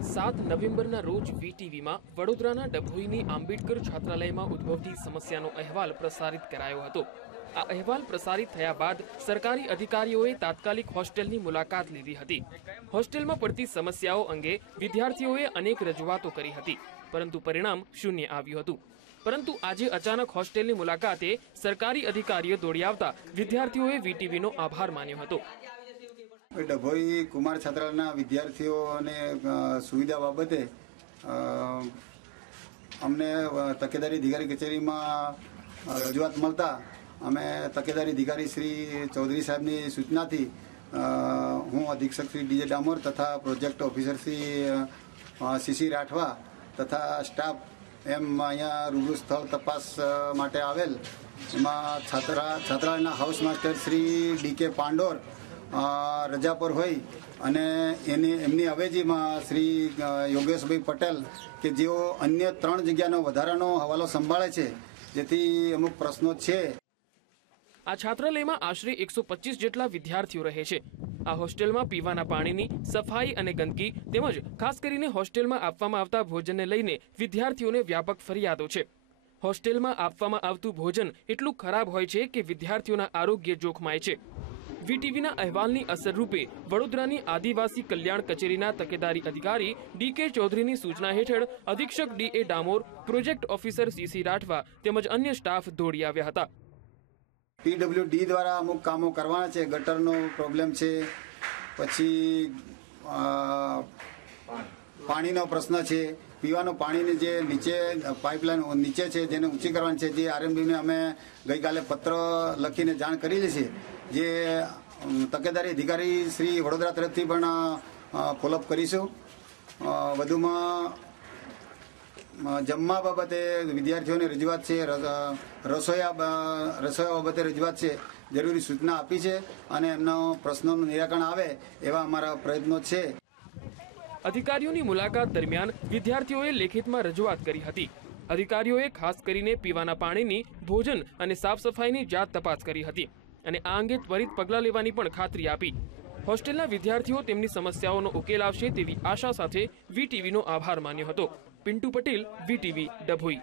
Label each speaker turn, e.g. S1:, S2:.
S1: સાત નવેમ્બરના રોજ વીટીવીમાં વડોદરાના ડભોઈની આંબેડકર છાત્રાલયમાં ઉદ્ભવતી સમસ્યાનો અહેવાલ પ્રસારિત કરાયો હતો. આ અહેવાલ પ્રસારિત થયા બાદ સરકારી અધિકારીઓએ તાત્કાલિક હોસ્ટેલની મુલાકાત લીધી હતી. હોસ્ટેલમાં પડતી સમસ્યાઓ અંગે વિદ્યાર્થીઓએ અનેક રજૂઆતો કરી હતી, પરંતુ પરિણામ શૂન્ય આવ્યું હતું. પરંતુ આજે અચાનક હોસ્ટેલની મુલાકાતે સરકારી અધિકારીઓ દોડી આવતા વિદ્યાર્થીઓએ વીટીવીનો આભાર માન્યો હતો.
S2: ડભોઈ કુમાર છાત્રાલયના વિદ્યાર્થીઓને સુવિધા બાબતે અમને તકેદારી અધિકારી કચેરીમાં રજૂઆત મળતા અમે તકેદારી અધિકારી શ્રી ચૌધરી સાહેબની સૂચનાથી હું અધિક્ષક શ્રી ડીજે ડામોર તથા project officer Shri C C Rathwa તથા સ્ટાફ એમ અહીંયા રૂબરૂ સ્થળ તપાસ માટે આવેલ. એમાં છાત્રા, છાત્રાલયના house master Shri D K Pandor રજા પર હોય અને એની, એમની અવેજીમાં શ્રી યોગેશભાઈ પટેલ કે જેઓ અન્ય ત્રણ જગ્યાનો વધારાનો હવાલો સંભાળે છે, જેથી અમુક પ્રશ્નો છે.
S1: આ છાત્રાલયમાં આશરે એકસો જેટલા વિદ્યાર્થીઓ રહે છે. આ હોસ્ટેલમાં પીવાના પાણીની, સફાઈ અને ગંદકી તેમજ ખાસ કરીને હોસ્ટેલમાં આપવામાં આવતા ભોજનને લઈને વિદ્યાર્થીઓને વ્યાપક ફરિયાદો છે. હોસ્ટેલમાં આપવામાં આવતું ભોજન એટલું ખરાબ હોય છે કે વિદ્યાર્થીઓના આરોગ્ય જોખમાય છે. વીટીવીના અહેવાલની અસરરૂપે વડોદરાની આદિવાસી કલ્યાણ કચેરીના તકેદારી અધિકારી ડી કે ચૌધરીની સૂચના હેઠળ અધિક્ષક D A Damor, project officer C C Rathwa તેમજ અન્ય સ્ટાફ દોડી આવ્યા હતા.
S2: પીડબ્લ્યુડી દ્વારા અમુક કામો કરવાના છે, ગટરનો પ્રોબ્લેમ છે, પછી પાણીનો પ્રશ્ન છે. પીવાનું પાણીની જે નીચે પાઇપલાઇન નીચે છે, જેને ઊંચી કરવાની છે, જે આરએમબીને અમે ગઈકાલે પત્ર લખીને જાણ કરેલી છે, જે તકેદારી અધિકારી શ્રી વડોદરા તરફથી પણ ફોલોઅપ કરીશું. વધુમાં જમવા બાબતે વિદ્યાર્થીઓની રજૂઆત છે રસોયા રસોયા બાબતે રજૂઆત છે, જરૂરી સૂચના આપી છે, અને એમનો પ્રશ્નોનું નિરાકરણ આવે એવા અમારા પ્રયત્નો છે.
S1: અધિકારીઓની મુલાકાત દરમિયાન વિદ્યાર્થીઓએ લેખિતમાં રજૂઆત કરી હતી. અધિકારીઓએ ખાસ કરીને પીવાના પાણીની, ભોજન અને સાફ સફાઈની જાત તપાસ કરી હતી અને આ અંગે ત્વરિત પગલાં લેવાની પણ ખાતરી આપી. હોસ્ટેલના વિદ્યાર્થીઓ તેમની સમસ્યાઓનો ઉકેલ આવશે તેવી આશા સાથે વીટીવીનો આભાર માન્યો હતો. પિન્ટુ પટેલ, વીટીવી, ડભોઈ.